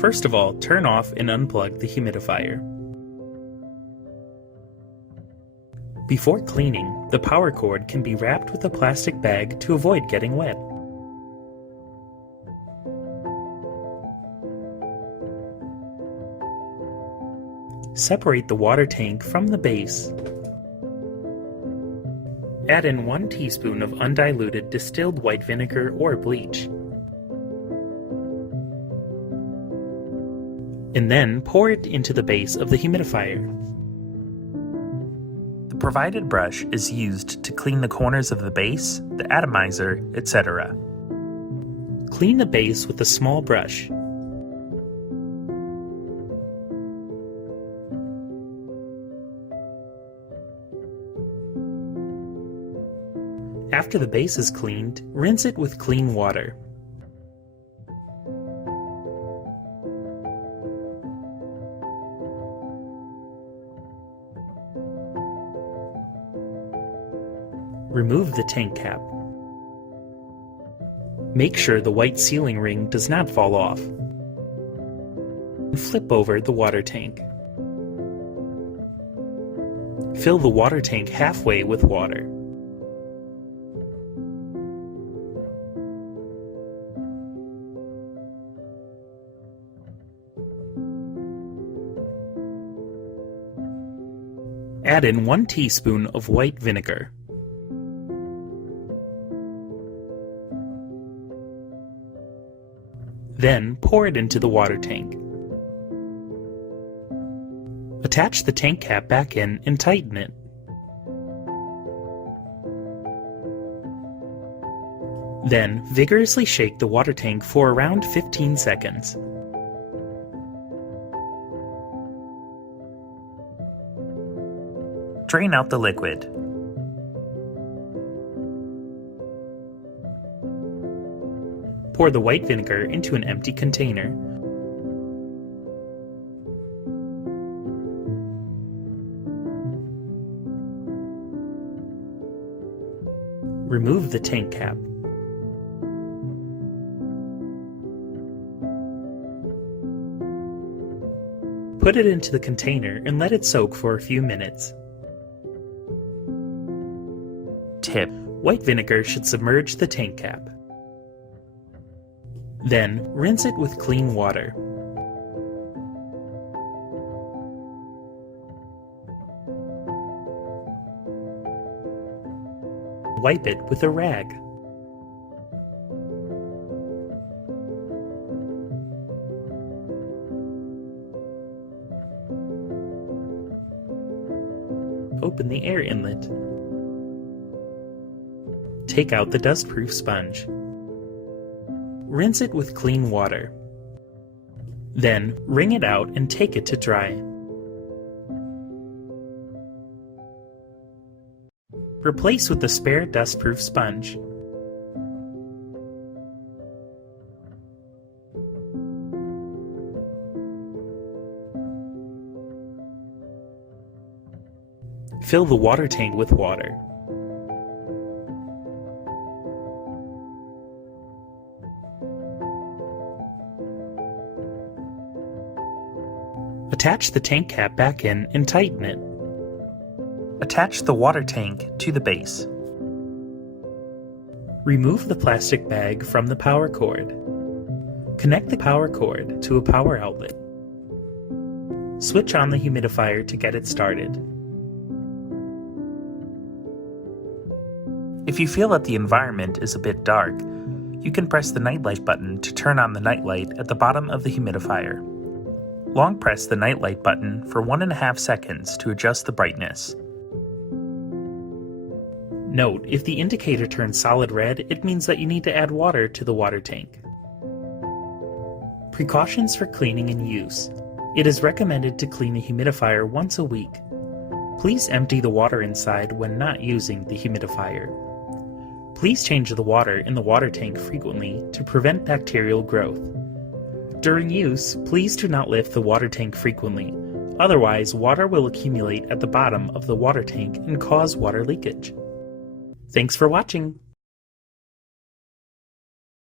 First of all, turn off and unplug the humidifier. Before cleaning, the power cord can be wrapped with a plastic bag to avoid getting wet. Separate the water tank from the base. Add in 1 teaspoon of undiluted distilled white vinegar or bleach. And then pour it into the base of the humidifier. The provided brush is used to clean the corners of the base, the atomizer, etc. Clean the base with a small brush. After the base is cleaned, rinse it with clean water. Remove the tank cap. Make sure the white sealing ring does not fall off. Flip over the water tank. Fill the water tank halfway with water. Add in 1 teaspoon of white vinegar. Then pour it into the water tank. Attach the tank cap back in and tighten it. Then vigorously shake the water tank for around 15 seconds. Drain out the liquid. Pour the white vinegar into an empty container. Remove the tank cap. Put it into the container and let it soak for a few minutes. Tip: white vinegar should submerge the tank cap. Then, rinse it with clean water. Wipe it with a rag. Open the air inlet. Take out the dustproof sponge. Rinse it with clean water. Then, wring it out and take it to dry. Replace with the spare dustproof sponge. Fill the water tank with water. Attach the tank cap back in and tighten it. Attach the water tank to the base. Remove the plastic bag from the power cord. Connect the power cord to a power outlet. Switch on the humidifier to get it started. If you feel that the environment is a bit dark, you can press the nightlight button to turn on the nightlight at the bottom of the humidifier. Long press the nightlight button for 1.5 seconds to adjust the brightness. Note, if the indicator turns solid red, it means that you need to add water to the water tank. Precautions for cleaning and use. It is recommended to clean the humidifier once a week. Please empty the water inside when not using the humidifier. Please change the water in the water tank frequently to prevent bacterial growth. During use, please do not lift the water tank frequently, otherwise water will accumulate at the bottom of the water tank and cause water leakage. Thanks for watching!